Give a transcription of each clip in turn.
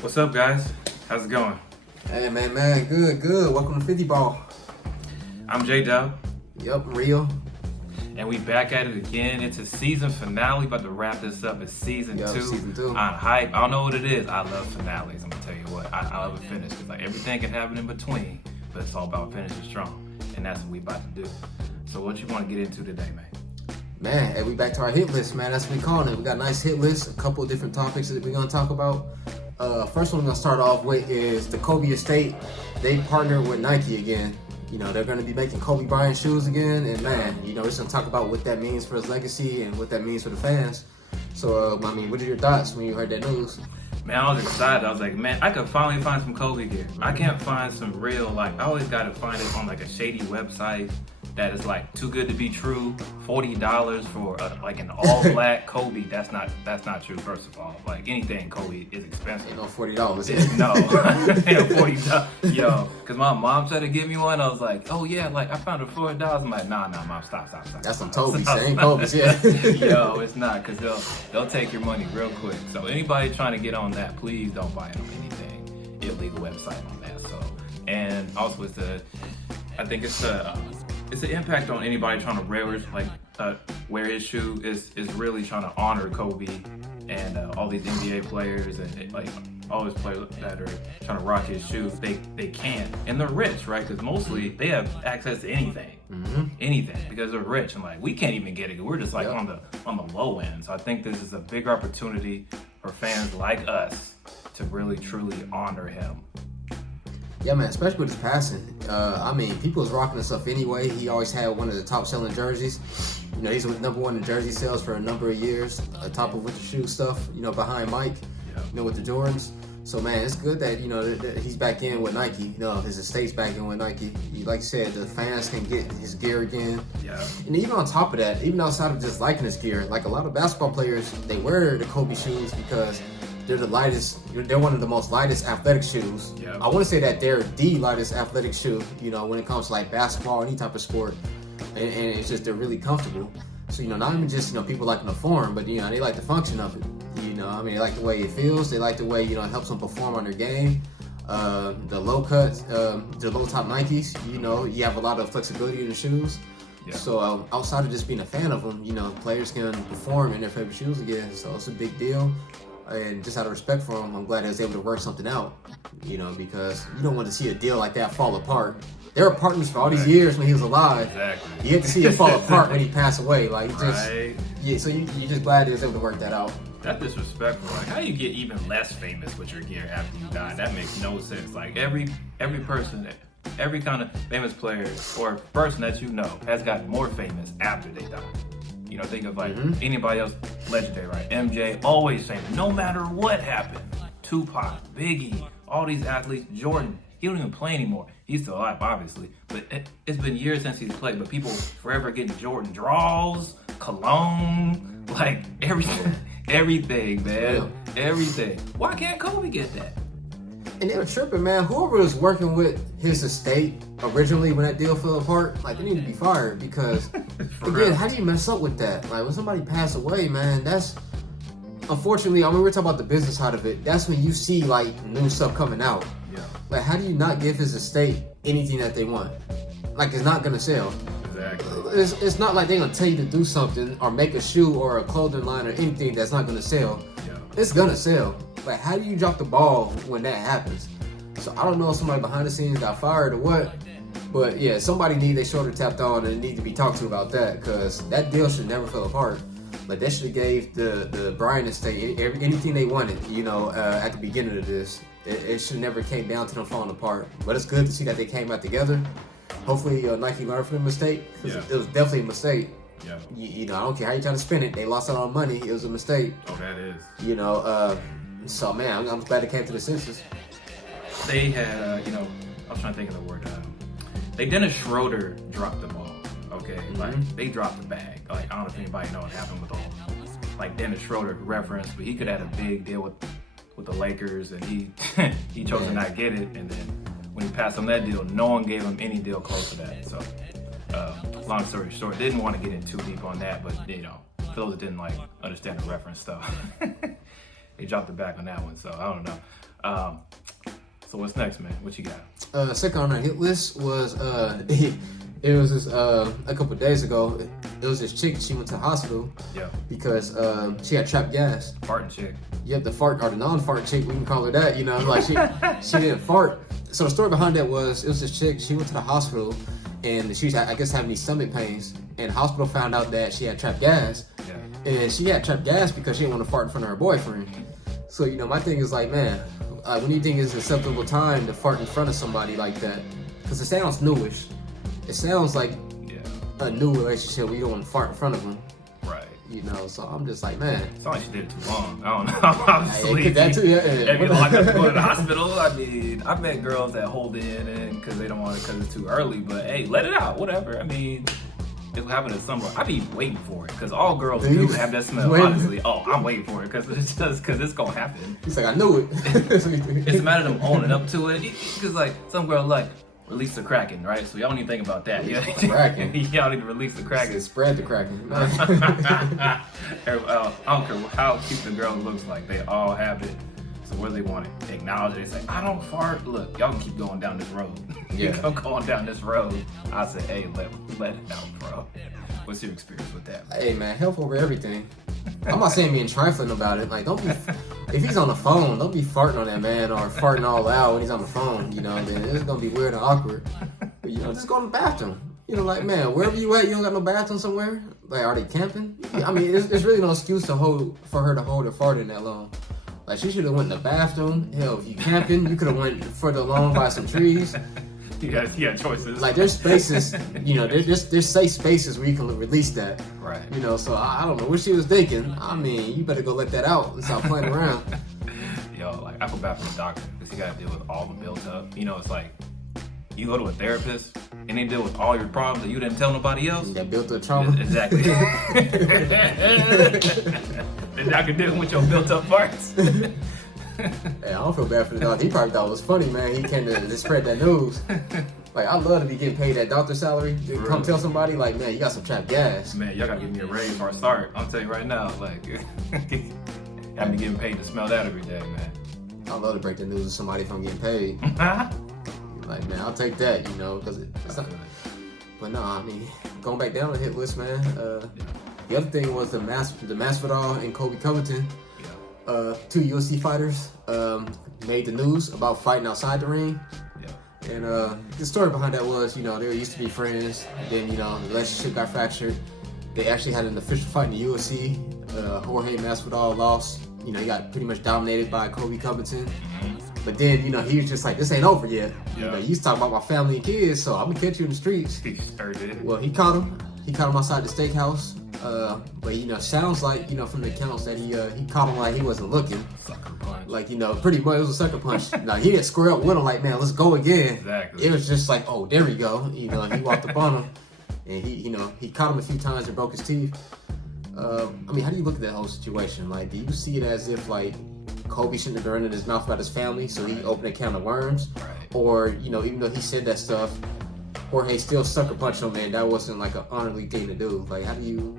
What's up, guys? How's it going? Hey, man, good. Welcome to 50 Ball. I'm J-Dub, Yep, real. and we back at it again. It's a season finale, about to wrap this up. It's season two. Season 2. I'm hype. I don't know what it is. I love finales. I'm gonna tell you what. I love a finish. It's like everything can happen in between, but it's all about finishing strong, and that's what we about to do. So, what you want to get into today, man? Man, hey, we back to our hit list, man. That's what we calling it. We got a nice hit list, a couple of different topics that we're gonna talk about. First one we're gonna start off with is the Kobe estate. They partnered with Nike again. You know, they're gonna be making Kobe Bryant shoes again, and man, you know, we're just gonna talk about what that means for his legacy and what that means for the fans. So, I mean, what are your thoughts when you heard that news? Man, I was excited. I was like, man, I could finally find some Kobe gear. I can't find some real, like, I always gotta find it on like a shady website that is like too good to be true. $40 for like an all black Kobe. That's not true. First of all, like anything Kobe is expensive. Ain't no $40. No, $40. Yo, because my mom tried to give me one. I was like, oh yeah, like I found it for $4. I'm like, nah, mom, stop. That's some Toby's. Ain't Kobe's, yeah. Yo, it's not, because they'll take your money real quick. So anybody trying to get on that, please don't buy it on anything illegal website on that. So, and also I think it's the impact on anybody trying to wear his shoe is really trying to honor Kobe and all these NBA players and like all these players that are trying to rock his shoes. They can't, and they're rich, right? Because mostly they have access to anything because they're rich, and like we can't even get it. We're just like on the low end. So I think this is a bigger opportunity for fans like us to really truly honor him. Yeah, man, especially with his passing. I mean, people was rocking this stuff anyway. He always had one of the top selling jerseys. You know, he's number one in jersey sales for a number of years, top of with the shoe stuff, you know, behind Mike, you know, with the Jordans. So, man, it's good that, you know, that he's back in with Nike. You know, his estate's back in with Nike. Like you said, the fans can get his gear again. Yeah. And even on top of that, even outside of just liking his gear, like a lot of basketball players, they wear the Kobe shoes because they're the lightest. They're one of the most lightest athletic shoes. Yep. I want to say that they're the lightest athletic shoe, you know, when it comes to like basketball, any type of sport. And it's just, they're really comfortable. So, you know, not even just, you know, people liking the form, but, you know, they like the function of it. You know, I mean, they like the way it feels. They like the way, you know, it helps them perform on their game. The low cuts, the low top Nikes, you know, you have a lot of flexibility in the shoes. Yeah. So outside of just being a fan of them, you know, players can perform in their favorite shoes again. So it's a big deal. And just out of respect for him, I'm glad he was able to work something out, you know, because you don't want to see a deal like that fall apart. They were partners for all these years when he was alive. Exactly. You had to see it fall apart when he passed away. Like, Right. yeah, so you're just glad he was able to work that out. That's disrespectful. Like, how do you get even less famous with your gear after you die? That makes no sense. Like, every person, every kind of famous player or person that you know has gotten more famous after they die. You know, think of like anybody else, legendary, right? MJ, always famous, no matter what happened. Tupac, Biggie, all these athletes, Jordan, he don't even play anymore. He's still alive, obviously, but it's been years since he's played, but people forever getting Jordan draws, cologne, like everything, man, everything. Why can't Kobe get that? And they were tripping, man. Whoever was working with his estate originally when that deal fell apart, like, they need to be fired because, again, how do you mess up with that? Like, when somebody passed away, man, that's, unfortunately, I mean, we're talking about the business side of it. That's when you see, like, new stuff coming out. Yeah. Like, how do you not give his estate anything that they want? Like, it's not gonna sell. Exactly. It's not like they're gonna tell you to do something or make a shoe or a clothing line or anything that's not gonna sell. Yeah. It's gonna sell. Like, how do you drop the ball when that happens? So I don't know if somebody behind the scenes got fired or what, but yeah, somebody need their shoulder tapped on and need to be talked to about that, because that deal should never fell apart. Like, that should have gave the Bryant estate anything they wanted, you know, at the beginning of this. It should never came down to them falling apart. But it's good to see that they came out together. Hopefully Nike learned from the mistake, because it was definitely a mistake. Yeah. You know, I don't care how you try to spin it. They lost out on money. It was a mistake. Oh, that is. You know, so man, I'm glad it came to the senses. They had, you know, I was trying to think of the word. Dennis Schroeder dropped the ball. Okay, like they dropped the bag. Like, I don't know if anybody know what happened with all, like, Dennis Schroeder reference, but he could have had a big deal with the Lakers, and he he chose to not get it. And then when he passed on that deal, no one gave him any deal close to that. So, long story short, didn't want to get in too deep on that, but you know, for those that didn't like understand the reference stuff, they dropped the back on that one. So I don't know. So what's next, man? What you got? Second on our hit list was it was this a couple of days ago. It was this chick. She went to the hospital. Yeah. Because she had trapped gas. Farting chick. Yep, the fart or the non-fart chick, we can call her that. You know, like she didn't fart. So the story behind that was it was this chick. She went to the hospital, and she was, I guess, having these stomach pains. And the hospital found out that she had trapped gas. Yeah. And she had trapped gas because she didn't want to fart in front of her boyfriend. So you know, my thing is like, man, when do you think is an acceptable time to fart in front of somebody like that? Because it sounds newish. It sounds like a new relationship where you don't want to fart in front of them. Right. You know, so I'm just like, man. It's not like she did it too long. I don't know. I'm sleepy. That too, yeah. If you're locked up to go to the hospital, I mean, I've met girls that hold it in because they don't want it because it's too early. But hey, let it out, whatever. I mean, it happened in summer. I be waiting for it because all girls do have that smell. Honestly, I'm waiting for it because it's gonna happen. He's like, I knew it. It's a matter of them owning up to it. Because like some girl like. Release the Kraken, right? So y'all don't even think about that. Y'all need to release the Kraken. Spread the Kraken. I don't care how cute the girl looks like. They all have it. So where they want it, acknowledge it. They say, I don't fart. Look, y'all can keep going down this road. Yeah. Keep going down this road. I say, hey, let it out, bro. What's your experience with that? Hey, man, health over everything. I'm not saying being trifling about it. Like, don't be, if he's on the phone, don't be farting on that man or farting all out when he's on the phone. You know, then it's gonna be weird and awkward. But, you know, just go to the bathroom. You know, like, man, wherever you at, you don't got no bathroom somewhere. Like, are they camping? I mean, there's really no excuse for her to hold her fart in that long. Like, she should have went in the bathroom. Hell, if you camping, you could have went further along by some trees. You got choices. Like, there's spaces, you know, there's safe spaces where you can release that. Right. You know, so I don't know what she was thinking. I mean, you better go let that out and stop playing around. Yo, like, I feel bad for the doctor because you got to deal with all the built up. You know, it's like, you go to a therapist and they deal with all your problems that you didn't tell nobody else. That built up trauma. Exactly. The doctor dealing with your built up parts. Hey, I don't feel bad for the doctor. He probably thought it was funny, man. He came to spread that news. Like, I love to be getting paid that doctor salary. To come tell somebody, like, man, you got some trapped gas. Man, y'all gotta give me a raise before I start. I'll tell you right now, like, I've been getting paid to smell that every day, man. I love to break the news to somebody if I'm getting paid. Like, man, I'll take that, you know, because it's not. But no, I mean, going back down the hit list, man. The other thing was the Masvidal and Covington. Two UFC fighters made the news about fighting outside the ring. Yeah. And the story behind that was, you know, they used to be friends. Then, you know, the relationship got fractured. They actually had an official fight in the UFC. Jorge Masvidal lost. You know, he got pretty much dominated by Covington. But then, you know, he was just like, this ain't over yet. Yeah. You know, he's talking about my family and kids, so I'm gonna catch you in the streets. He sure did. Well, he caught him. He caught him outside the steakhouse. But you know, sounds like, you know, from the accounts that he caught him like he wasn't looking. Sucker punch. Like, you know, pretty much it was a sucker punch. Now he didn't square up with him like, man, let's go again. Exactly. It was just like, oh, there we go. You know, he walked up on him, and he caught him a few times and broke his teeth. I mean, how do you look at that whole situation? Like, do you see it as if like Kobe shouldn't have been running his mouth about his family, so he opened a can of worms? Right. Or, you know, even though he said that stuff, Jorge still sucker punched him, man. That wasn't like an honorly thing to do. Like, how do you,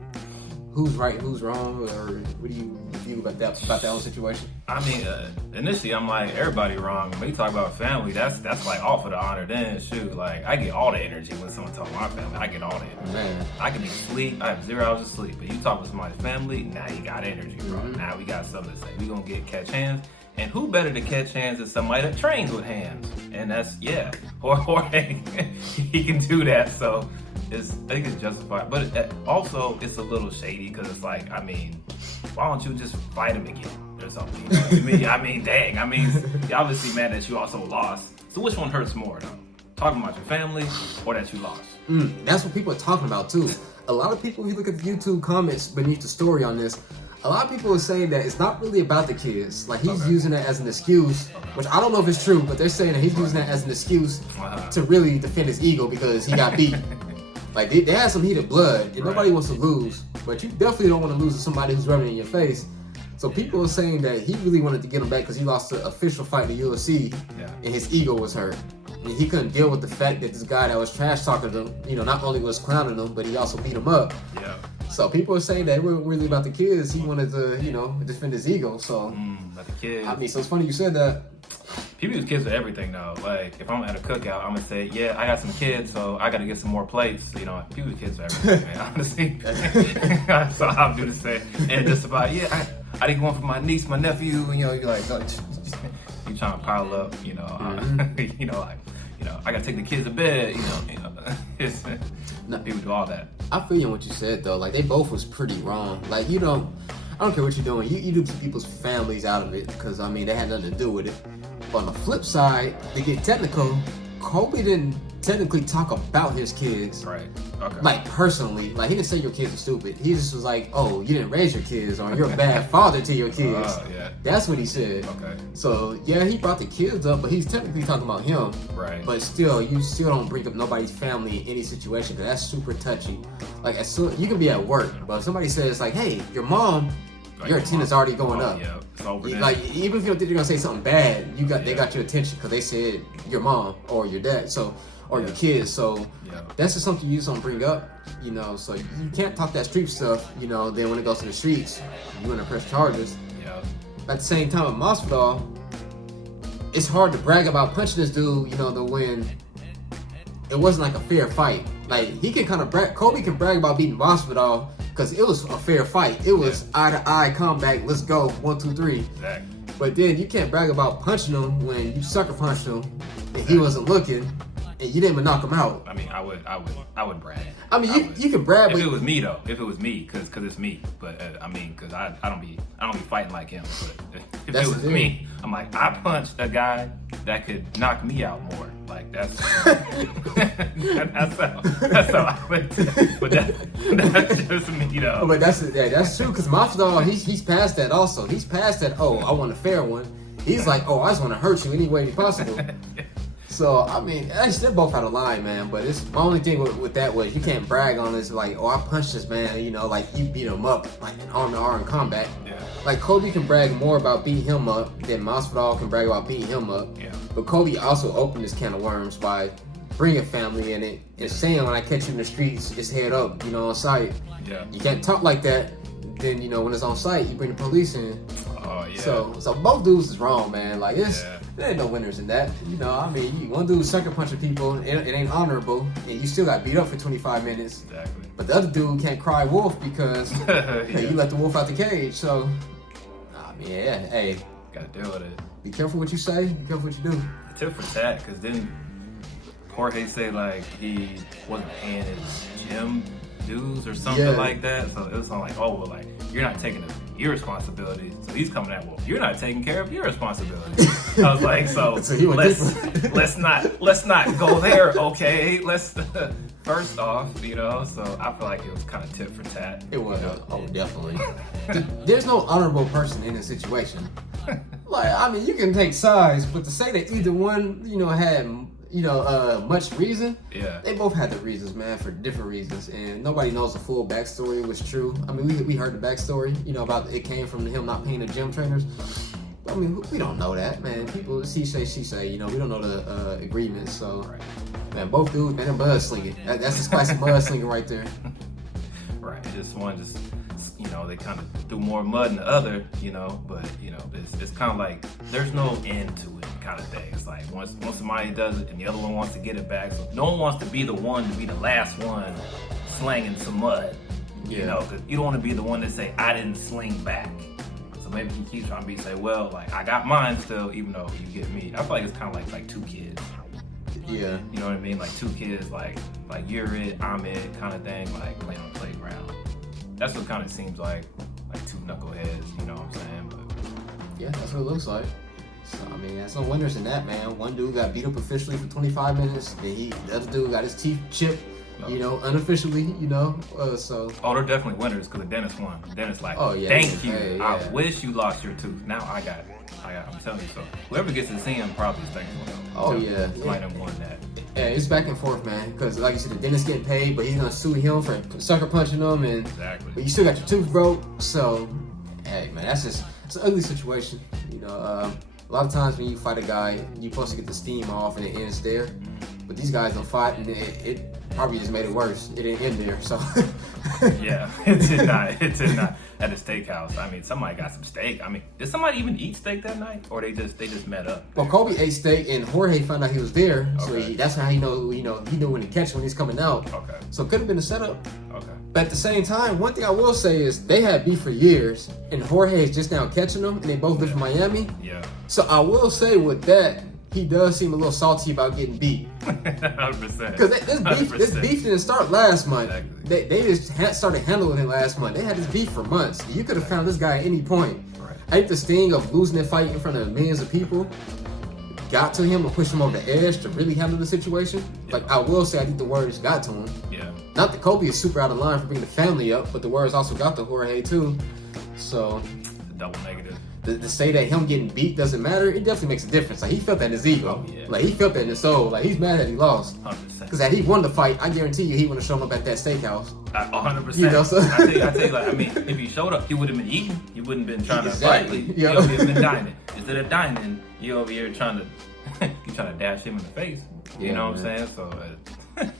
who's right, who's wrong, or what do you view about that whole situation? I mean, initially I'm like, everybody wrong. When you talk about family, that's like all for the honor. Then shoot, like I get all the energy when someone talks about my family. I get all the energy. Man, I can be asleep. I have 0 hours of sleep. But you talk about somebody's family, now you got energy, bro. Mm-hmm. Now we got something to say. We gonna catch hands. And who better to catch hands than somebody that trains with hands? And that's, Jorge, he can do that. So I think it's justified. But also, it's a little shady because it's like, I mean, why don't you just fight him again or something? You know what I mean? I mean, dang. I mean, you're obviously mad that you also lost. So which one hurts more, though? Talking about your family or that you lost? That's what people are talking about, too. A lot of people, if you look at the YouTube comments beneath the story on this, a lot of people are saying that it's not really about the kids. Like, he's using that as an excuse, which I don't know if it's true, but they're saying that he's using that as an excuse to really defend his ego because he got beat. Like, they had some heated blood, and nobody wants to lose, but you definitely don't want to lose to somebody who's rubbing in your face. So people are saying that he really wanted to get him back because he lost the official fight in the UFC, and his ego was hurt. And he couldn't deal with the fact that this guy that was trash talking to him, you know, not only was clowning him, but he also beat him up. Yeah. So people are saying that it wasn't really about the kids. He wanted to, you know, defend his ego. So, about the kids. I mean, so it's funny you said that. People use kids for everything though. Like if I'm at a cookout, I'm gonna say, yeah, I got some kids, so I gotta get some more plates. You know, people use kids for everything, man. Honestly, so I'll do the same. And just about, yeah, I didn't go one for my niece, my nephew. You know, you're like, oh, you trying to pile up. You know, you know, like, you know, I gotta take the kids to bed. You know, it's, people do all that. I feel you on what you said though. Like they both was pretty wrong. Like I don't care what you're doing. You do keep people's families out of it because I mean they had nothing to do with it. But on the flip side, to get technical, Kobe didn't technically talk about his kids. Right. Okay. Like personally, like he didn't say your kids are stupid. He just was like, "Oh, you didn't raise your kids, or you're a bad father to your kids." Yeah. That's what he said. Okay. So yeah, he brought the kids up, but he's technically talking about him. Right. But still, you still don't bring up nobody's family in any situation because that's super touchy. Like as soon you can be at work, but if somebody says like, "Hey, your mom," your attendance already going up. Yeah. It's over there. Like even if you don't think they're gonna say something bad, they got your attention because they said your mom or your dad, or your kids. So that's just something you just don't bring up, you know. So you can't talk that street stuff, you know. Then when it goes to the streets, you want to press charges. Yeah. At the same time, with Masvidal, it's hard to brag about punching this dude, you know, to win. It wasn't like a fair fight. Like he can kind of brag. Kobe can brag about beating Masvidal because it was a fair fight. It was eye to eye combat. Let's go 1, 2, 3. Exactly. But then you can't brag about punching him when you sucker punched him and he wasn't looking and you didn't even knock him out. I mean, I would brag. I mean, you can brag, if but it was me though. If it was me, because it's me. But I mean, because I don't be fighting like him. But if it was me, I'm like, I punched a guy that could knock me out more. Like that's that's how I would. But that's just me though. But that's true because Masvidal, he's past that also. He's past that. Oh, I want a fair one. He's like, oh, I just want to hurt you any way possible. So, I mean, actually, they both had a line, man. But it's my only thing with that was you can't brag on this, like, oh, I punched this man, you know, like you beat him up, like in arm-to-arm combat. Yeah. Like Kobe can brag more about beating him up than Masvidal can brag about beating him up. Yeah. But Kobe also opened this can of worms by bringing family in it and saying when I catch you in the streets, it's head up, you know, on sight. Yeah. You can't talk like that. Then, you know, when it's on site, you bring the police in. Oh yeah. So both dudes is wrong, man. Like there ain't no winners in that. You know, I mean, one dude sucker punching people, it ain't honorable, and you still got beat up for 25 minutes. Exactly. But the other dude can't cry wolf because you let the wolf out the cage. So, I mean, yeah, hey, gotta deal with it. Be careful what you say. Be careful what you do. Tip for tat, because then Jorge say like he wasn't paying his gym dues or something like that. So it was something like, oh well, like you're not taking your responsibility. So he's coming at, well, you're not taking care of your responsibility. I was like, so let's not go there, okay? Let's first off, you know. So I feel like it was kind of tit for tat. It was. Oh, definitely. There's no honorable person in this situation. Like, I mean, you can take sides, but to say that either one, you know, had much reason. Yeah. They both had the reasons, man, for different reasons, and nobody knows the full backstory was true. I mean, we heard the backstory, you know, about it came from him not paying the gym trainers. I mean, we don't know that, man. People, she say, you know, we don't know the agreements. So, man, both dudes, man, they're mudslinging. That's just classic mudslinging right there. Right. Just one, you know, they kind of threw more mud than the other, you know, but you know, it's kind of like there's no end to it kind of thing. It's like once somebody does it and the other one wants to get it back, so no one wants to be the one to be the last one slanging some mud, you know, because you don't want to be the one to say I didn't sling back. So maybe he keeps trying to say, well, like I got mine still, even though you get me. I feel like it's kind of like two kids. Yeah. You know what I mean? Like two kids, like you're it, I'm it kind of thing, like playing on the playground. That's what kind of seems like two knuckleheads, you know what I'm saying? But yeah, that's what it looks like. So, I mean, there's no winners in that, man. One dude got beat up officially for 25 minutes, and the other dude got his teeth chipped, you know, unofficially, you know. So. Oh, they're definitely winners because the dentist won. The dentist like, oh, yeah, thank you. Hey, I wish you lost your tooth. Now I got it. I'm telling you. So whoever gets to see him probably is thankful. Oh yeah. Might have won that. Yeah, it's back and forth, man. Because like you said, the dentist getting paid, but he's gonna sue him for sucker punching him, and but you still got your tooth broke. So, hey, man, it's an ugly situation. You know, a lot of times when you fight a guy, you're supposed to get the steam off, and it ends there. But these guys don't fight, and probably just made it worse. It didn't end there, so. Yeah, it did not. It did not. At a steakhouse. I mean, somebody got some steak. I mean, did somebody even eat steak that night, or they just met up? Well, Kobe ate steak, and Jorge found out he was there, so Okay. that's how he knew when to catch when he's coming out. Okay. So it could have been a setup. Okay. But at the same time, one thing I will say is they had beef for years, and Jorge is just now catching them, and they both live in Miami. Yeah. So I will say with that, he does seem a little salty about getting beat. 100%. Because this beef didn't start last month. Exactly. They just started handling it last month. They had this beef for months. You could have found this guy at any point. Right. I think the sting of losing that fight in front of millions of people got to him and pushed him over the edge to really handle the situation. Yeah. Like, I will say, I think the words got to him. Yeah. Not that Kobe is super out of line for bringing the family up, but the words also got to Jorge too. So Double negative. to say that him getting beat doesn't matter, it definitely makes a difference. Like, he felt that in his ego. Oh, yeah. Like, he felt that in his soul. Like, he's mad that he lost. 100%. Because had he won the fight, I guarantee you he would have shown up at that steakhouse. 100%. You know, so- I tell you, like, I mean, if he showed up, he would have been eating. He wouldn't have been trying Exactly. to fight. Yeah. He would have been dining. Instead of dining, you over here trying to dash him in the face. You Yeah, know what man. I'm saying? So,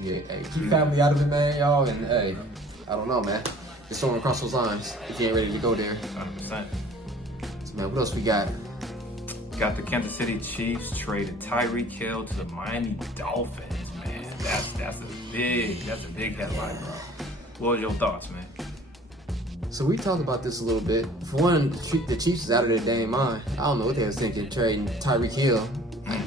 Yeah, hey, keep family out of it, man, y'all. And hey, I don't know, man. Just throwing across those lines if you ain't ready to go there. 100%. So, man, what else we got? Got the Kansas City Chiefs traded Tyreek Hill to the Miami Dolphins, man. That's a big headline, bro. What was your thoughts, man? So we talked about this a little bit. For one, the Chiefs is out of their dang mind. I don't know what they was thinking trading Tyreek Hill.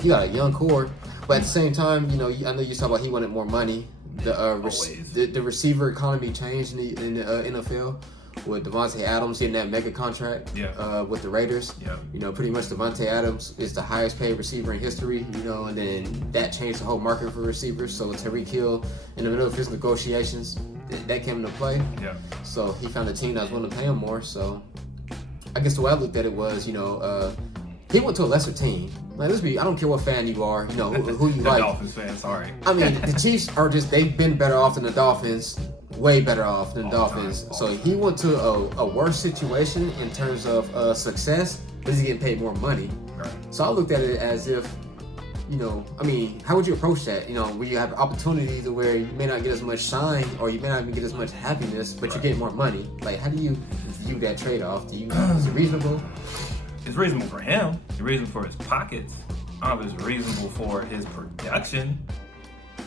You got a young core, but at the same time, I know you talking about he wanted more money. The receiver economy changed in the NFL with Devontae Adams getting that mega contract with the Raiders. Yeah. Pretty much Devontae Adams is the highest paid receiver in history, and then that changed the whole market for receivers. So with Tyreek Hill in the middle of his negotiations, that came into play. Yeah. So he found a team that was willing to pay him more. So I guess the way I looked at it was, he went to a lesser team. Like, I don't care what fan you are, who you The like. Dolphins fan, sorry. I mean, the Chiefs they've been better off than the Dolphins, way better off than the Dolphins. So he went to a worse situation in terms of success, but he's getting paid more money. Right. So I looked at it as if, how would you approach that? Where you have opportunities to where you may not get as much shine or you may not even get as much happiness, but you get more money. Like, how do you view that trade-off? Is it reasonable? It's reasonable for him. It's reasonable for his pockets. I don't know if it's reasonable for his production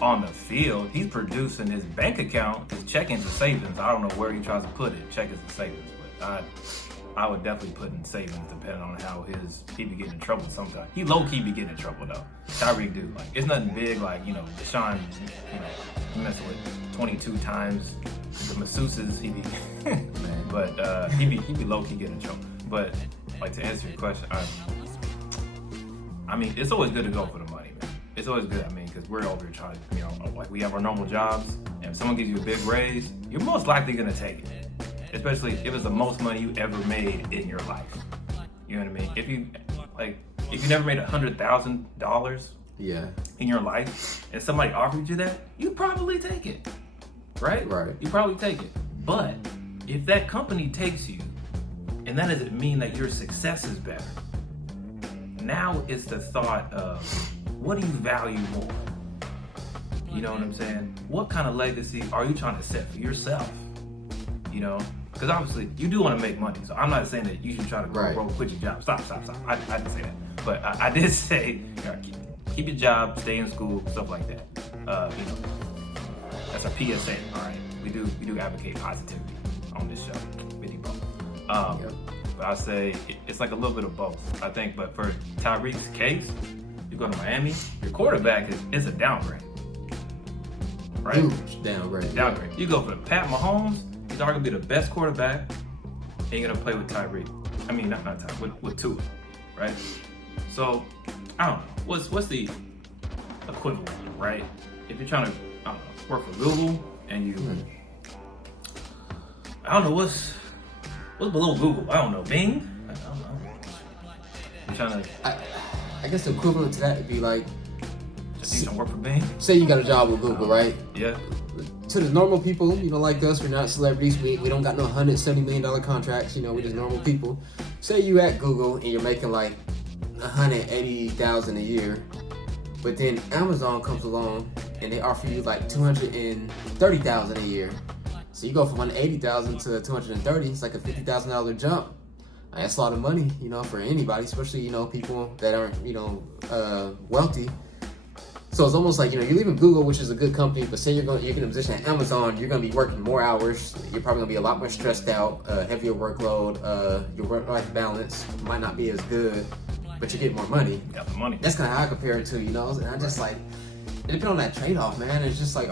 on the field. He's producing his bank account, his checkings and savings. I don't know where he tries to put it, checkings and savings, but I would definitely put in savings depending on how he be getting in trouble sometimes. He low-key be getting in trouble though. Tyreek do. Like, it's nothing big like, Deshaun, messing with 22 times the masseuses he be but he be low-key getting in trouble. But like, to answer your question, I mean, it's always good to go for the money, man. It's always good, because we're over here trying, like, we have our normal jobs, and if someone gives you a big raise, you're most likely gonna take it. Especially if it's the most money you ever made in your life. You know what I mean? If you never made $100,000 in your life, and somebody offered you that, you probably take it, right? Right. You probably take it. But if that company takes you, and that doesn't mean that your success is better. Now it's the thought of, what do you value more? You know what I'm saying? What kind of legacy are you trying to set for yourself? Because obviously you do want to make money. So I'm not saying that you should try to go quit your job. Stop. I didn't say that. But I did say, keep your job, stay in school, stuff like that. That's a PSA, all right? We do advocate positivity on this show. But I say it's like a little bit of both. I think, but for Tyreek's case, you go to Miami, your quarterback is a downgrade. Right? Huge downgrade. You go for Pat Mahomes, he's arguably the best quarterback, and you're gonna play with Tyreek. I mean, not Tyreek, with Tua, right? So, I don't know. What's the equivalent, right? If you're trying to, work for Google and you, I don't know, what's below Google? I don't know. Bing? I don't know. You're trying to... I guess the equivalent to that would be like... Just do some work for Bing? Say you got a job with Google, right? Yeah. To the normal people, like us, we're not celebrities. We don't got no $170 million contracts. We're just normal people. Say you at Google and you're making like $180,000 a year. But then Amazon comes along and they offer you like $230,000 a year. So you go from $180,000 to $230. It's like a $50,000 jump. That's a lot of money, you know, for anybody, especially, you know, people that aren't, you know, wealthy. So it's almost like, you know, you're leaving Google, which is a good company, but say you're in a position at Amazon, you're going to be working more hours. You're probably going to be a lot more stressed out, heavier workload. Your work-life balance might not be as good, but you get more money. Got the money. That's kind of how I compare it to, you know. And I just like, it depends on that trade-off, man. It's just like,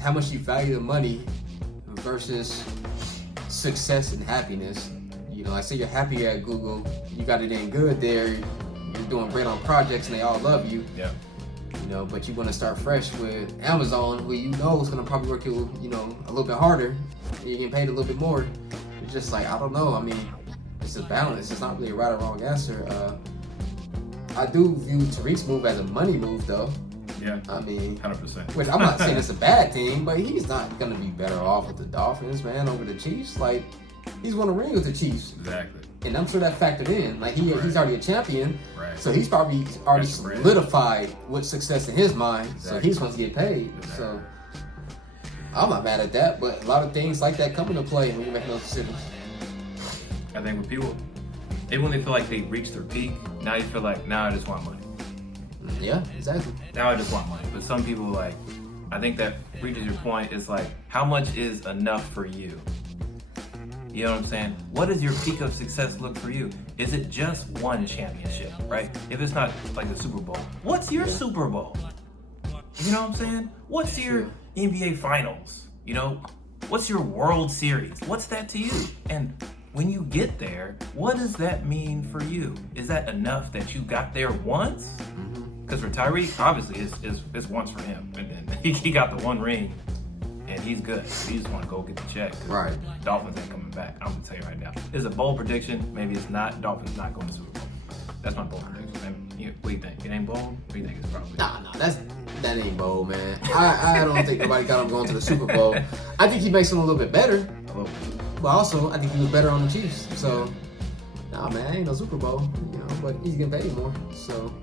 how much you value the money versus success and happiness. You know, I say you're happy at Google, you got it in good there, you're doing great on projects and they all love you. Yeah. You know, but you want to start fresh with Amazon, who you know is going to probably work you, you know, a little bit harder. You get paid a little bit more. It's just like, I don't know. I mean, it's a balance. It's not really a right or wrong answer. I do view Tariq's move as a money move, though. Yeah. I mean, 100%. Which I'm not saying it's a bad thing, but he's not going to be better off with the Dolphins, man, over the Chiefs. Like, he's won a ring with the Chiefs. Exactly. And I'm sure that factored in. Like, he's already a champion. Right. So he's probably already solidified with success in his mind. Exactly. So he's going to get paid. Exactly. So I'm not mad at that, but a lot of things like that come into play when you make those decisions. I think with people, even when they feel like they reached their peak, now you feel like, now I just want money. Yeah, exactly. Now I just want money. But some people, like, I think that reaches your point is like, how much is enough for you? You know what I'm saying? What does your peak of success look for you? Is it just one championship, right? If it's not like the Super Bowl, what's your Super Bowl? You know what I'm saying? What's your NBA Finals? You know, what's your World Series? What's that to you? And when you get there, what does that mean for you? Is that enough that you got there once? Because for Tyreek, obviously, it's once for him. And then he got the one ring. And he's good. He just want to go get the check. Right. Dolphins ain't coming back. I'm going to tell you right now. It's a bold prediction. Maybe it's not. Dolphins not going to Super Bowl. That's my bold prediction. What do you think? It ain't bold? What do you think it's probably? Nah, that ain't bold, man. I don't think nobody got him going to the Super Bowl. I think he makes him a little bit better. A little bit. But also, I think he was better on the Chiefs. So, nah, man, ain't no Super Bowl. You know, but he's getting paid more. So.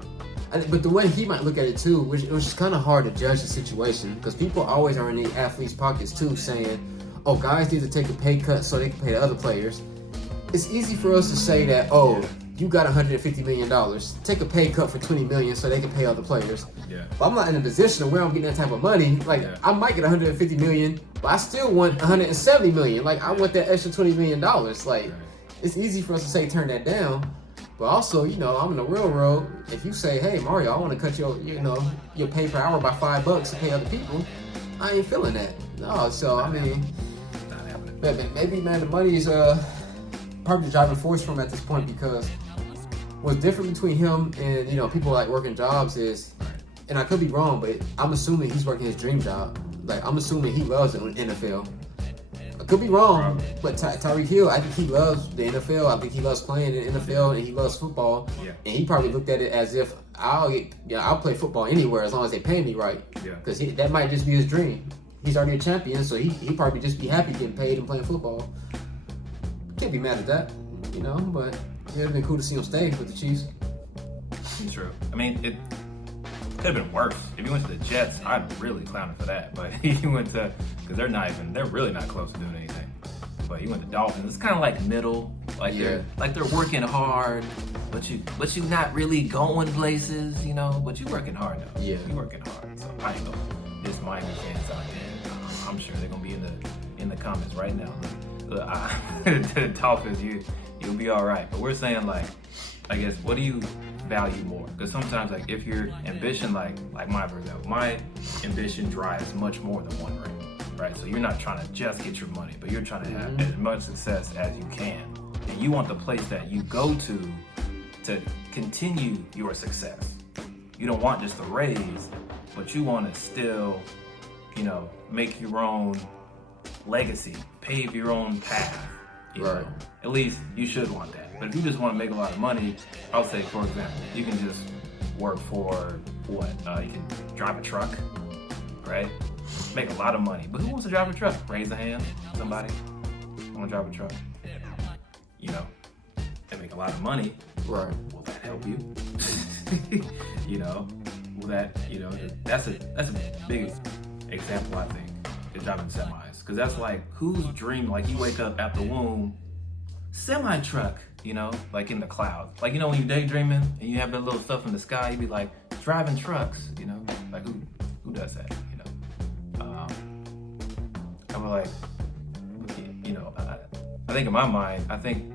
But the way he might look at it too, which it was just kind of hard to judge the situation, because people always are in the athletes' pockets too, saying, "Oh, guys need to take a pay cut so they can pay the other players." It's easy for us to say that, "Oh, you got $150 million, take a pay cut for $20 million so they can pay other players." Yeah. But I'm not in a position where I'm getting that type of money. Like, I might get $150 million, but I still want $170 million. Like, I want that extra $20 million. Like, it's easy for us to say turn that down. But also, you know, I'm in the real world. If you say, "Hey, Mario, I want to cut your pay per hour by $5 to pay other people," I ain't feeling that. No, so I mean, not happening. Maybe, man, the money is probably the driving force for him at this point, because what's different between him and, you know, people like working jobs is, and I could be wrong, but I'm assuming he's working his dream job. Like, I'm assuming he loves the NFL. I could be wrong, but Tyreek Hill, I think he loves the NFL. I think he loves playing in the NFL, and he loves football. Yeah. And he probably looked at it as if I'll play football anywhere as long as they pay me right. Yeah. Because that might just be his dream. He's already a champion, so he probably just be happy getting paid and playing football. Can't be mad at that, you know. But it would have been cool to see him stay with the Chiefs. It's true. I mean, it could have been worse. If he went to the Jets, I'd really clown him for that. But he went to, because they're really not close to doing anything. But he went to Dolphins. It's kind of like middle, like they're working hard, but you not really going places, you know. But you working hard though. Yeah, you working hard. So I ain't gonna diss Miami fans out there. I'm sure they're gonna be in the comments right now. Look, the Dolphins, you'll be all right. But we're saying, like, I guess, what do you value more? Because sometimes, like, if your ambition, like mine, for example, my ambition drives much more than one ring, right? So you're not trying to just get your money, but you're trying to have as much success as you can. And you want the place that you go to continue your success. You don't want just a raise, but you want to still, you know, make your own legacy, pave your own path. You know? At least you should want that. But if you just want to make a lot of money, I'll say, for example, you can just work for what? You can drive a truck, right? Make a lot of money. But who wants to drive a truck? Raise a hand. Somebody want to drive a truck? You know, and make a lot of money. Right. Will that help you? You know, that, that's a big example, I think, is driving semis. Because that's like, whose dream, like you wake up at the womb, semi truck, like in the clouds. Like, when you're daydreaming and you have that little stuff in the sky, you be like, driving trucks, like who does that, I was like, I think in my mind, I think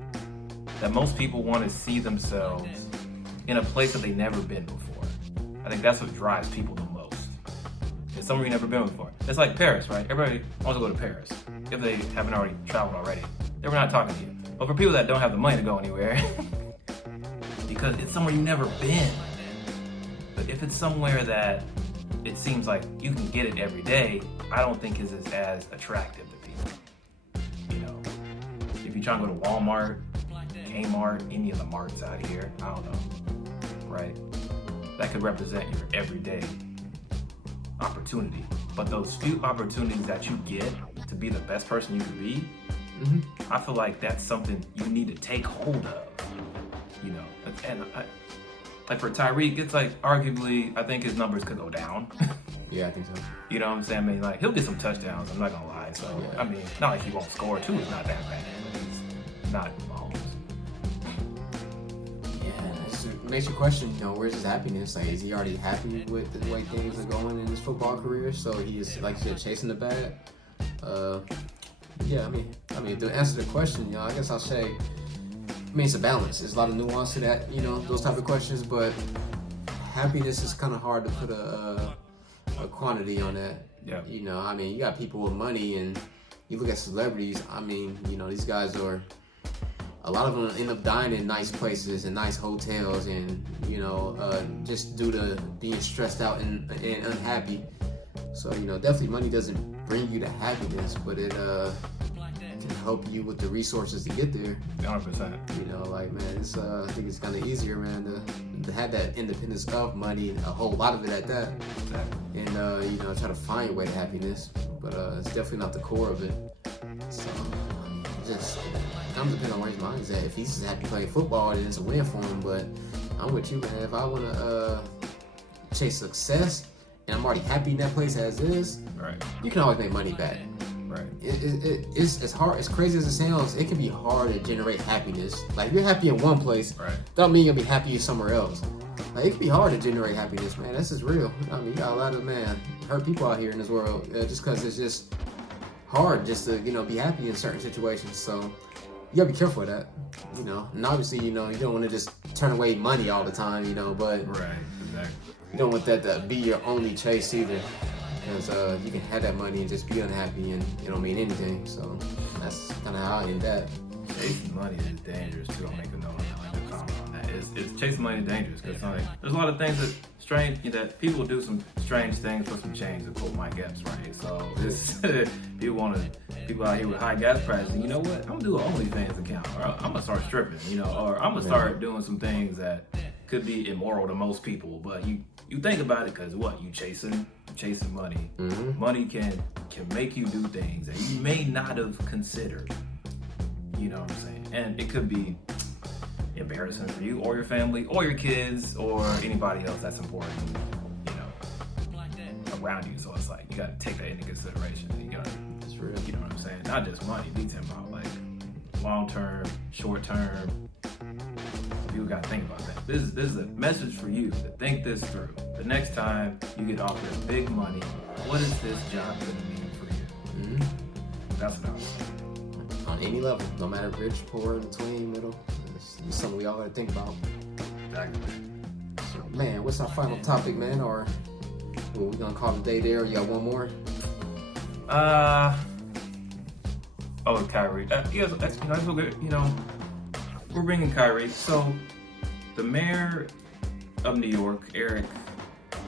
that most people want to see themselves in a place that they've never been before. I think that's what drives people the most. It's somewhere you've never been before. It's like Paris, right? Everybody wants to go to Paris if they haven't already traveled already. They were not talking to you. But for people that don't have the money to go anywhere, because it's somewhere you've never been. But if it's somewhere that it seems like you can get it every day, I don't think is as attractive to people. If you're trying to go to Walmart, Kmart, any of the marts out here, I don't know, right? That could represent your everyday opportunity. But those few opportunities that you get to be the best person you can be, I feel like that's something you need to take hold of, and like for Tyreek, it's like arguably, I think his numbers could go down. Yeah, I think so. You know what I'm saying? I mean, like, he'll get some touchdowns, I'm not gonna lie. So, yeah. I mean, not like he won't score too, it's not that bad, but he's not Mahomes. Yeah, it makes you question, where's his happiness? Like, is he already happy with the way things are going in his football career? So he is, like you said, chasing the bag? Yeah, I mean, to answer the question, I guess I'll say, it's a balance. There's a lot of nuance to that, those type of questions, but happiness is kind of hard to put a quantity on that. Yeah. You got people with money, and you look at celebrities, these guys are, a lot of them end up dying in nice places and nice hotels, and, just due to being stressed out and unhappy. So, definitely money doesn't bring you to happiness, but it can help you with the resources to get there. 100%. It's I think it's kind of easier, man, to have that independence of money, a whole lot of it at that, and try to find a way to happiness. But it's definitely not the core of it. So it just kind of depends on where his mind's at. If he's just happy playing football, then it's a win for him. But I'm with you, man. If I want to chase success, and I'm already happy in that place as is, right, you can always make money back. Right. It's hard. As crazy as it sounds, it can be hard to generate happiness. Like, if you're happy in one place, right, don't mean you're gonna be happy somewhere else. Like, it can be hard to generate happiness, man. That's just real. You got a lot of hurt people out here in this world, just because it's just hard just to be happy in certain situations. So you gotta be careful of that. And obviously you don't want to just turn away money all the time. But right, exactly. You don't want that to be your only chase either. Because you can have that money and just be unhappy, and it don't mean anything. So that's kind of how I end that. Chasing money is dangerous too. I'll make a note of comment on that. It's chasing money is dangerous because there's a lot of things that strange that people do some strange things for some change, to quote Mike Epps, right? So it's people out here with high gas prices. And you know what? I'm gonna do an OnlyFans account, or I'm gonna start stripping, or I'm gonna start doing some things that could be immoral to most people. But you think about it, because you chasing money. Mm-hmm. Money can make you do things that you may not have considered. You know what I'm saying? And it could be embarrassing for you or your family or your kids or anybody else that's important, around you. So it's like, you gotta take that into consideration. That's real. You know what I'm saying? Not just money. These about like long term, short term. People gotta think about that. This is a message for you to think this through. The next time you get offered big money, what is this job gonna mean for you? Mm-hmm. That's what I was saying. On any level, no matter rich, poor, in between, middle, it's something we all gotta think about. Exactly. So, man, what's our final topic, man? Or we gonna call it a day there? Or you got one more? Kyrie. Yes, that's good. We're bringing Kyrie. So, the mayor of New York, Eric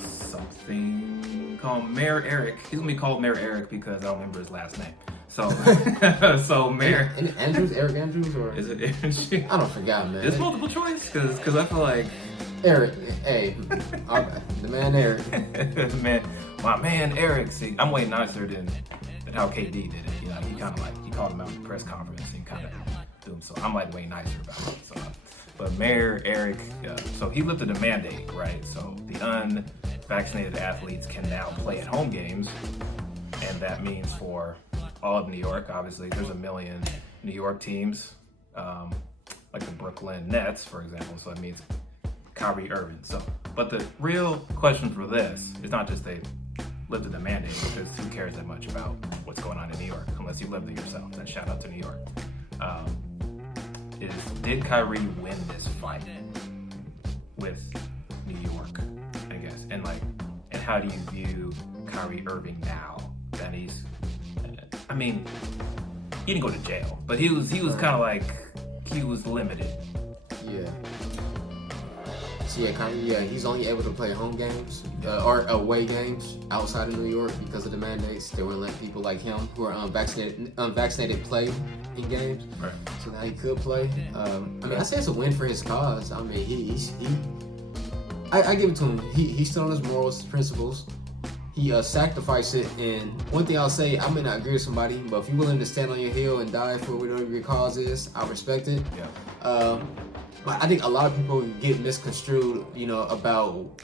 something, call him Mayor Eric. He's gonna be called Mayor Eric because I don't remember his last name. So, Mayor. Andrews, Eric Andrews, or is it Eric? I don't forget, man. It's multiple choice because I feel like Eric. Hey, the man Eric. my man Eric. See, I'm way nicer than how KD did it. He kind of he called him out in the press conference and kind of do him. So I'm way nicer about it. So, but Mayor Eric, so he lifted a mandate, right? So the vaccinated athletes can now play at home games, and that means for all of New York, obviously, there's 1 million New York teams, like the Brooklyn Nets, for example. So it means Kyrie Irving. So, but the real question for this is not just they lifted the mandate, because who cares that much about what's going on in New York unless you lived it yourself. Then shout out to New York. Is did Kyrie win this fight with New York? I guess, and how do you view Kyrie Irving now that he's? I mean, he didn't go to jail, but he was kind of like he was limited. Yeah. So Kyrie, he's only able to play home games or away games outside of New York because of the mandates. They wouldn't let people like him who are unvaccinated play in games. Right. So now he could play. I mean, I say it's a win for his cause. I mean, I give it to him. He stood on his morals, his principles. He sacrificed it. And one thing I'll say, I may not agree with somebody, but if you're willing to stand on your hill and die for whatever your cause is, I respect it. Yeah. But I think a lot of people get misconstrued, about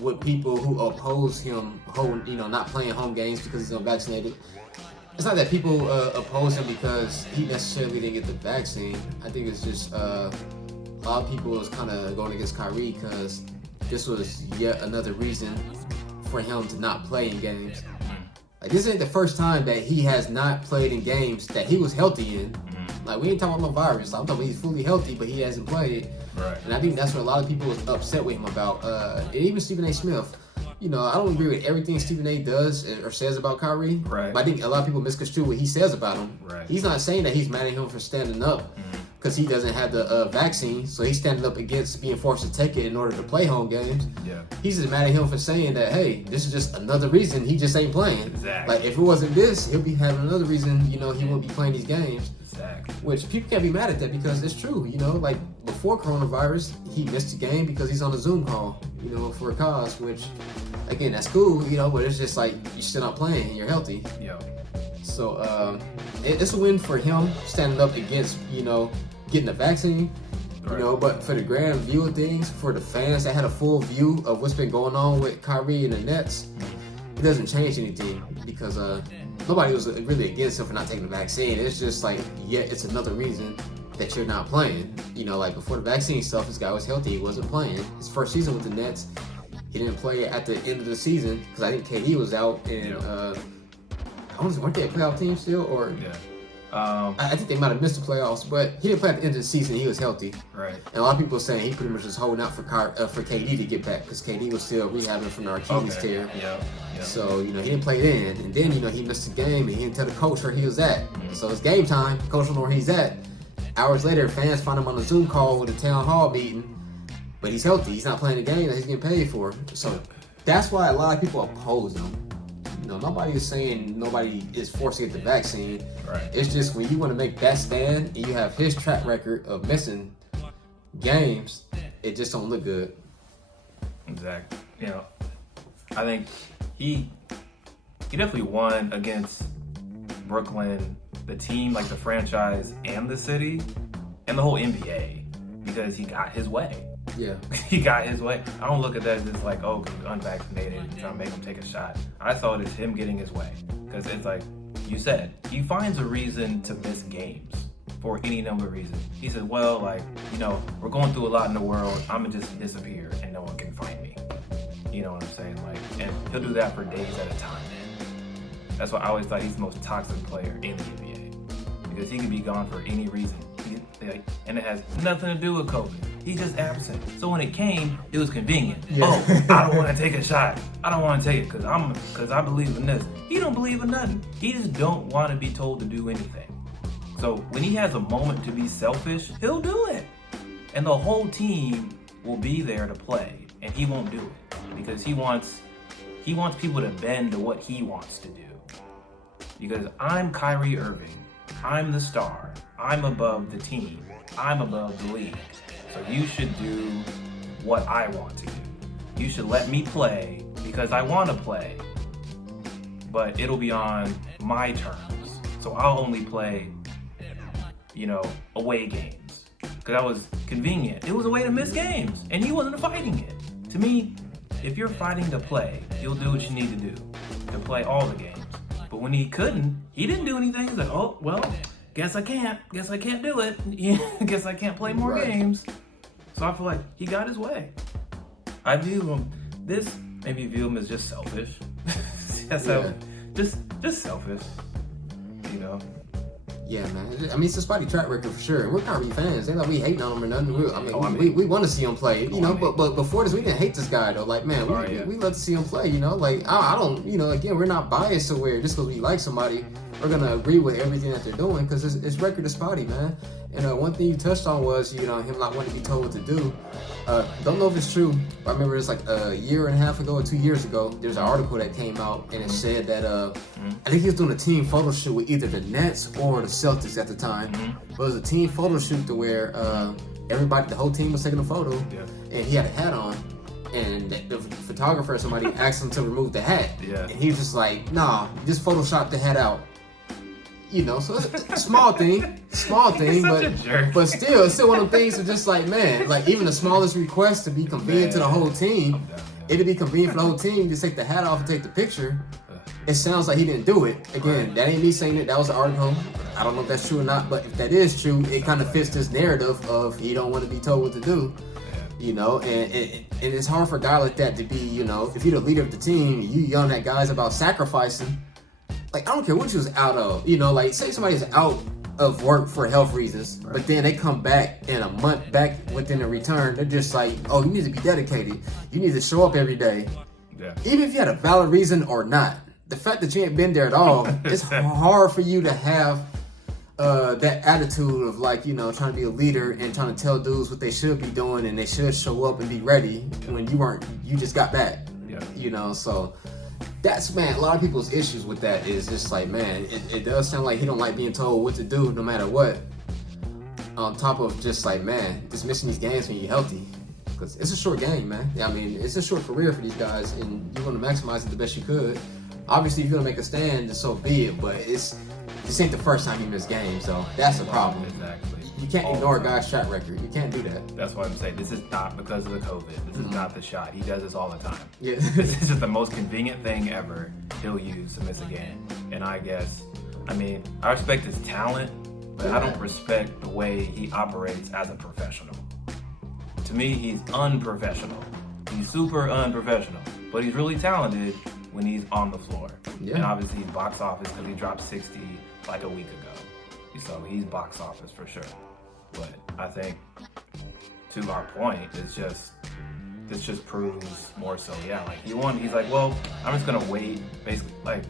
what people who oppose him, not playing home games because he's unvaccinated. It's not that people oppose him because he necessarily didn't get the vaccine. I think it's just a lot of people is kind of going against Kyrie because this was yet another reason for him to not play in games. Like, this ain't the first time that he has not played in games that he was healthy in. Like, we ain't talking about no virus. I'm talking about he's fully healthy, but he hasn't played. Right. And I think that's what a lot of people was upset with him about. And even Stephen A. Smith. I don't agree with everything Stephen A. does or says about Kyrie. Right. But I think a lot of people misconstrue what he says about him. Right. He's not saying that he's mad at him for standing up because he doesn't have the vaccine. So he's standing up against being forced to take it in order to play home games. Yeah. He's just mad at him for saying that, hey, this is just another reason he just ain't playing. Exactly. Like, if it wasn't this, he'll be having another reason, he wouldn't be playing these games. Exactly. Which people can't be mad at that because it's true. Like, before coronavirus, he missed a game because he's on a Zoom call, for a cause, which, again, that's cool, but it's just like you're still not playing and you're healthy. Yeah. So it's a win for him standing up against, getting the vaccine. Right. But for the grand view of things, for the fans that had a full view of what's been going on with Kyrie and the Nets, it doesn't change anything because nobody was really against him for not taking the vaccine. It's just like, it's another reason that you're not playing. Like, before the vaccine stuff, this guy was healthy. He wasn't playing. His first season with the Nets, he didn't play at the end of the season because I think KD was out and weren't they a playoff team still? Or Yeah. I think they might have missed the playoffs, but he didn't play at the end of the season. He was healthy. Right. And a lot of people are saying he pretty much was holding out for KD to get back because KD was still rehabbing from the Achilles tear. Yeah. So, he didn't play then. And then, he missed the game and he didn't tell the coach where he was at. So it's game time. Coach don't know where he's at. Hours later, fans find him on a Zoom call with a town hall meeting. But he's healthy. He's not playing the game that he's getting paid for. So that's why a lot of people oppose him. Nobody is saying nobody is forced to get the vaccine. Right. It's just when you want to make that stand and you have his track record of missing games, it just don't look good. Exactly. I think he definitely won against Brooklyn, the team, like the franchise and the city and the whole NBA because he got his way. Yeah. He got his way. I don't look at that as just like, oh, because he's unvaccinated, trying to make him take a shot. I saw it as him getting his way. Because it's like you said, he finds a reason to miss games for any number of reasons. He said, well, we're going through a lot in the world. I'm going to just disappear and no one can find me. You know what I'm saying? And he'll do that for days at a time. That's why I always thought he's the most toxic player in the NBA. Because he can be gone for any reason. And it has nothing to do with COVID. He's just absent. So when it came, it was convenient. Yeah. Oh, I don't want to take a shot. I don't want to take it because I believe in this. He don't believe in nothing. He just don't want to be told to do anything. So when he has a moment to be selfish, he'll do it. And the whole team will be there to play, and he won't do it because he wants people to bend to what he wants to do. Because I'm Kyrie Irving. I'm the star. I'm above the team. I'm above the league. So you should do what I want to do. You should let me play because I want to play. But it'll be on my terms. So I'll only play, away games. Because that was convenient. It was a way to miss games. And he wasn't fighting it. To me, if you're fighting to play, you'll do what you need to do to play all the games. But when he couldn't, he didn't do anything. He's like, oh, well, guess I can't do it. Guess I can't play more games. So I feel like he got his way. I view him, maybe view him as just selfish. Just selfish, you know. Yeah, man. I mean, it's a spotty track record for sure. And we're Kyrie fans. Ain't like we hating on him or nothing. We want to see him play, you know. But before this, we didn't hate this guy though. Like, man, we love to see him play, you know. Like, I don't, you know. Again, we're not biased to where just because we like somebody, we're gonna agree with everything that they're doing because his record is spotty, man. And one thing you touched on was, you know, him not wanting to be told what to do. Don't know if it's true, but I remember it's like a year and a half ago or 2 years ago, there's an article that came out and it said that I think he was doing a team photo shoot with either the Nets or the Celtics at the time. But it was a team photo shoot to where the whole team was taking a photo, and he had a hat on. And the photographer or somebody asked him to remove the hat. And he was just like, nah, just Photoshop the hat out. You know, so it's a small thing, but still, it's still one of the things of just like, man, like even the smallest request to be convenient to the whole team, it'd be convenient for the whole team to take the hat off and take the picture. It sounds like he didn't do it. Again, that ain't me saying it. That was an article. I don't know if that's true or not, but if that is true, it kind of fits this narrative of he don't want to be told what to do. You know, and it's hard for a guy like that to be, you know, if you're the leader of the team, you yelling at guys about sacrificing. Like, I don't care what you was out of, you know, like, say somebody's out of work for health reasons, but then they come back and a month back within a return, they're just like, oh, you need to be dedicated. You need to show up every day. Even if you had a valid reason or not, the fact that you ain't been there at all, it's hard for you to have that attitude of like, you know, trying to be a leader and trying to tell dudes what they should be doing and they should show up and be ready when you just got back. You know, so that's, man, a lot of people's issues with that is just like, man, it does sound like he don't like being told what to do no matter what. On top of just like, man, just missing these games when you're healthy. Because it's a short game, man. I mean, it's a short career for these guys and you want to maximize it the best you could. Obviously, if you're going to make a stand, then so be it, but this ain't the first time you miss games, so that's a problem. Exactly. You can't ignore a guy's track record. You can't do that. That's why I'm saying this is not because of the COVID. This is not the shot. He does this all the time. Yeah. This is just the most convenient thing ever he'll use to miss a game. And I respect his talent, but I don't respect the way he operates as a professional. To me, he's unprofessional. He's super unprofessional, but he's really talented when he's on the floor. And obviously he's box office because he dropped 60 like a week ago. So he's box office for sure. But I think to our point, this just proves more so, like he's like, well, I'm just gonna wait, basically, like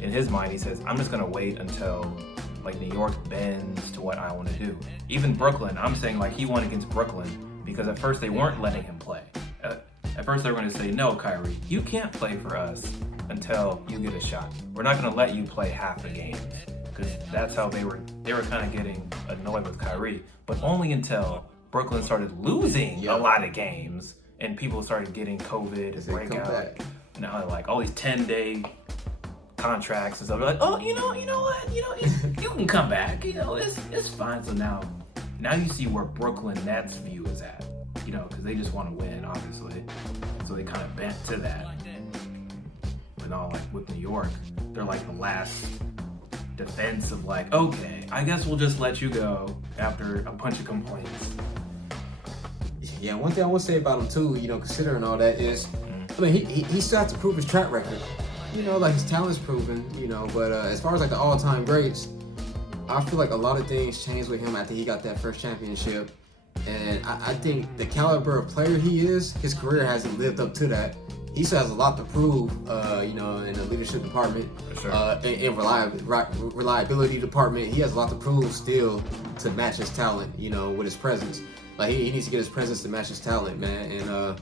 in his mind he says, I'm just gonna wait until like New York bends to what I want to do. Even Brooklyn, I'm saying like he won against Brooklyn because at first they weren't letting him play. At first they were going to say, no, Kyrie, you can't play for us until you get a shot. We're not going to let you play half the games. Because that's how they were kind of getting annoyed with Kyrie. But only until Brooklyn started losing a lot of games and people started getting COVID and breakout. Now they're like all these 10-day contracts and stuff. They're like, oh, you know what? You can come back. You know, it's fine. So now you see where Brooklyn Nets view is at. You know, because they just want to win, obviously. So they kind of bent to that. But now, like with New York, they're like the last defense of like, okay, I guess we'll just let you go after a bunch of complaints. Yeah, one thing I will say about him too, you know, considering all that is, I mean, he still has to prove his track record. You know, like his talent's proven, you know, but as far as like the all-time greats, I feel like a lot of things changed with him after he got that first championship. And I think the caliber of player he is, his career hasn't lived up to that. He still has a lot to prove, you know, in the leadership department, in reliability department. He has a lot to prove still to match his talent, you know, with his presence. Like he needs to get his presence to match his talent, man. And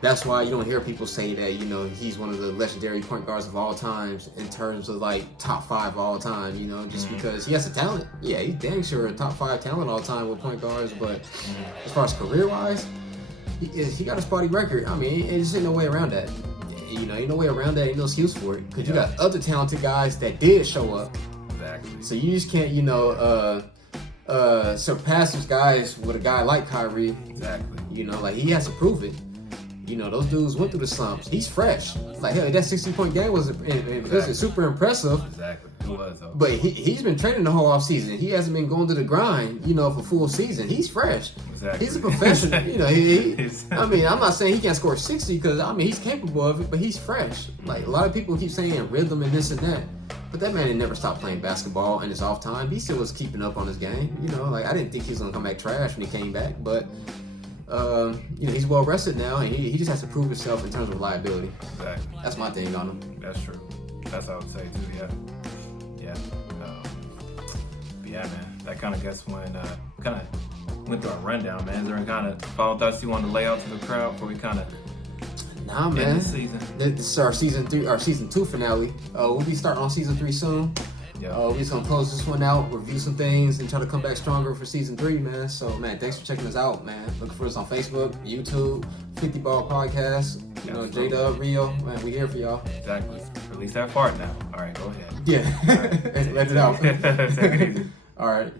that's why you don't hear people say that, you know, he's one of the legendary point guards of all times in terms of like top 5 of all time, you know, just because he has the talent. Yeah, he's dang sure a top 5 talent all time with point guards, but as far as career-wise, he got a spotty record. I mean, there's ain't no way around that. You know, ain't no way around that. Ain't no excuse for it. Because you got other talented guys that did show up. Exactly. So you just can't, you know, surpass those guys with a guy like Kyrie. Exactly. You know, like he has to prove it. You know, those dudes went through the slumps. He's fresh. Like, hell, that 60-point game was super impressive. Exactly. It was, though. But he's been training the whole offseason. He hasn't been going to the grind, you know, for full season. He's fresh. Exactly. He's a professional. You know, I mean, I'm not saying he can't score 60 because, I mean, he's capable of it, but he's fresh. Like, a lot of people keep saying rhythm and this and that. But that man had never stopped playing basketball in his off time. He still was keeping up on his game. You know, like, I didn't think he was going to come back trash when he came back. But, you know, he's well rested now, and he just has to prove himself in terms of reliability. Exactly. That's my thing on him. That's true. That's what I would say, too, yeah. Yeah. But yeah, man. That kind of gets when kind of went through a rundown, man. Is there any kind of final thoughts you want to lay out to the crowd before we kind of Nah, man. end the season? This is our season 2 finale. We'll be starting on season 3 soon. Yeah. We're just gonna close this one out, review some things, and try to come back stronger for season 3, man. So, man, thanks for checking us out, man. Look for us on Facebook, YouTube, 50 Ball Podcast. You know, Absolutely. J-Dub, Rio, man, we here for y'all. Exactly. Release that fart now. All right, go ahead. Yeah, let it out. Take it easy. All right.